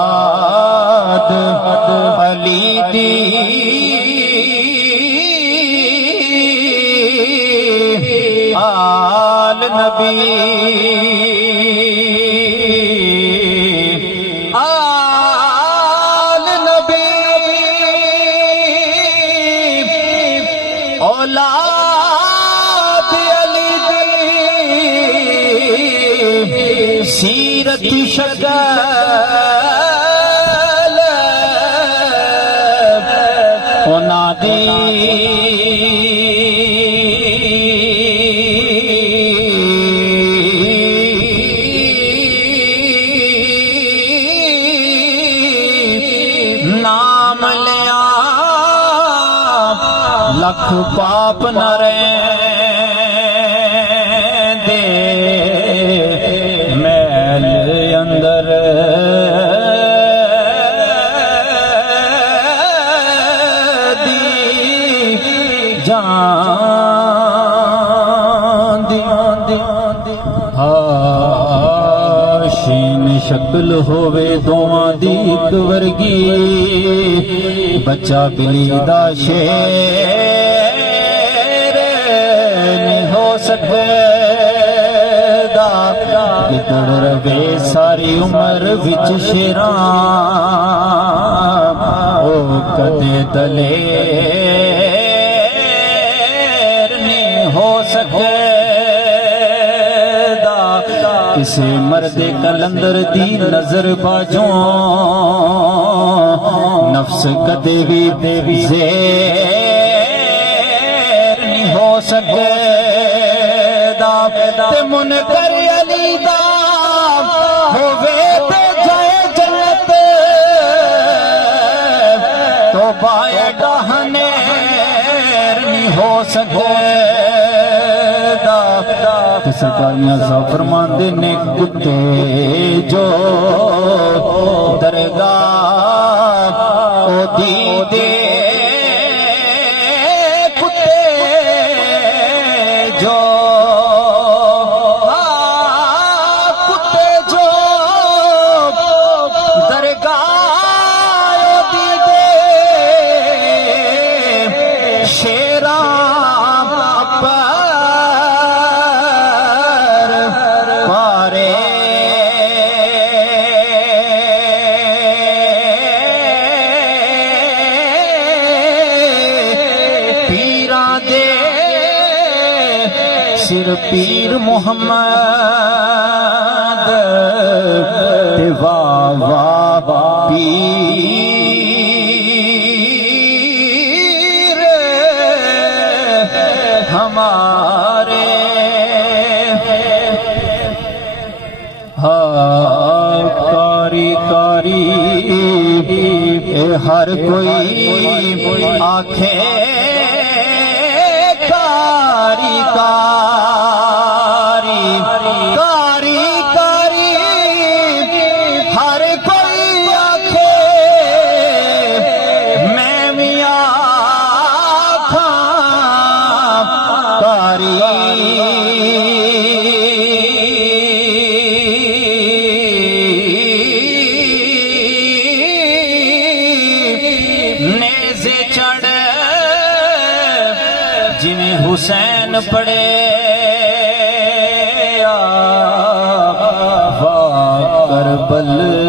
اولاد علی دی آل نبی آل نبی اولاد علی دی سیرت شکل اونا دی نام لیا لکھ پاپ نہ رہن دے میل اندر دی جان شین شکل ہووے دوواں دی اک ورگی بچہ بلی دا شیر نہیں ہو سکدا گدڑ روے ساری عمر وچ شیراں او کدے دلیر نہیں ہو سکدا کسے مرد کلندر دی نظر باجوں نفس کدے بھی زیر نہیں ہو سکدا تے منکر علی دا ہووے تے جائے جنت تو بائے ڈاہنیر نہیں ہو سکدا سرکاریاں سا فرماندے نے کتے جو درگاہ او دیدے کتے جو کتے جو درگاہ او دیدے شیراں سر پیر محمد تے واہ واہ پیر ہمارے کاری کاری ہر کوئی آنکھیں کاری کاری کاری ہر کوئی آنکھے میں بھی آنکھاں کاری نیزے چڑھ جنہیں حسین پڑے کربل